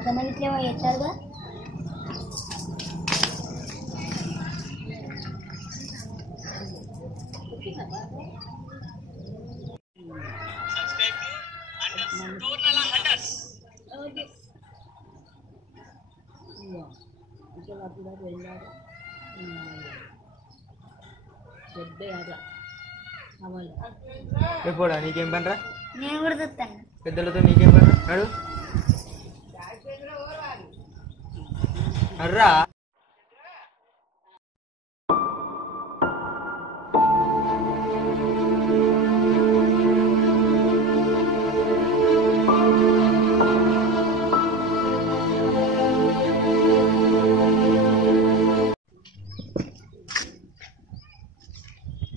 ఒకనే ఇట్లా చేస్తారుగా ఎప్పుడా నీకేం పనిరా? నేను కూడా చూస్తాను. పెద్దలతో నీకేం పని? అడు అర్రా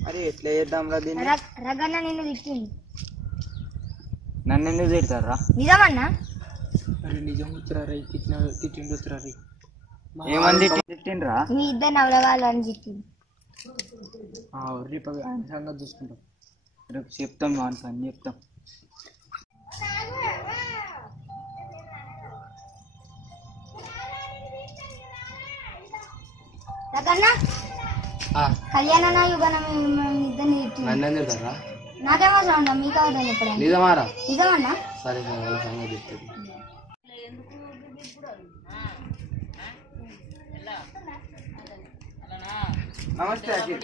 అరే ఎట్లా చేద్దాం రా దీన్ని? రగన్న నిన్ను తిట్టింది. నన్ను ఎందుకు తిడతారా? నిజమన్నా? అరే నిజం వచ్చరా రే, తిట్టిండు వచ్చరా రే. ఏమంది తిట్టిండ్రా? మీ ఇద్దరు నవ్వవాళ్ళు అని తిట్టింది. రేపు సంగతి చూసుకుంటాం. రేపు చెప్తాం వాని పని చెప్తాం. రగన్న కళ్యాణ యుగన ఇద్దరిని తిట్టింది. నన్ను ఎందుకు తిడతారా? నాకేమో సౌండ్ మీకు అవుతుంది ఎప్పుడైనా. నిజమారా? నిజమన్నా? సరే సరే సంగతి చెప్తుంది. నమస్తే అఖిల్.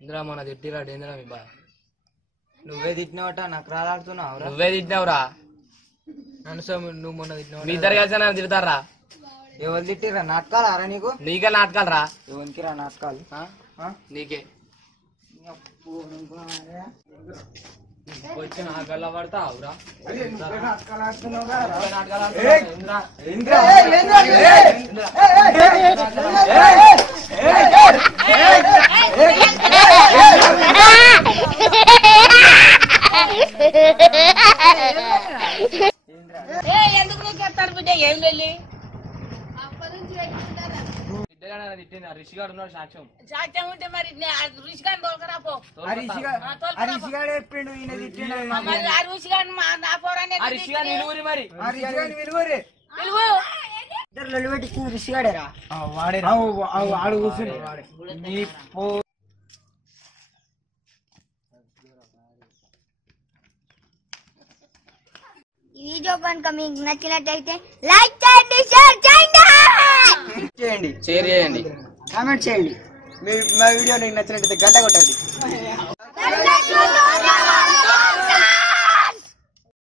ఇంద్రా మన తిట్టిరాడు ఏంద్రా మీ బా? నువ్వే తిట్టినావట, నాకు రాలాడుతున్నావు. నువ్వే తిట్టినావురా. నువ్వు మొన్న తిట్టినావు. మీ ఇద్దరు కలిసి నన్ను తిడతారా? ఎవరు తిట్టిరా? నాటకాలు ఆరా నీకు? నీకే నాటకాలు రా. ఎవరికి రా నాటకాలు? నీకే వచ్చి నా గల్ల పడతావురా. ఎందుకు నీకు చెప్తారు బిడ్డ? ఏం వెళ్ళి తిట్టింది రిషి గారు ఉన్నాడు సాక్ష్యం. సాక్ష్యం ఉంటే మరి రుచి గారిని తోలుకరా పో. మరి ఆ రుచి గారిని నా పోరాన్ని పెట్టింది రిషిగాడేరా? వాడు కూర్చున్నాడు. ఈ వీడియో కనుక మీకు నచ్చినట్టయితే లైక్ చేయండి, షేర్ చేయండి, షేర్ చేయండి, కామెంట్ చేయండి. మా వీడియో నీకు నచ్చినట్టయితే గంట కొట్టండి.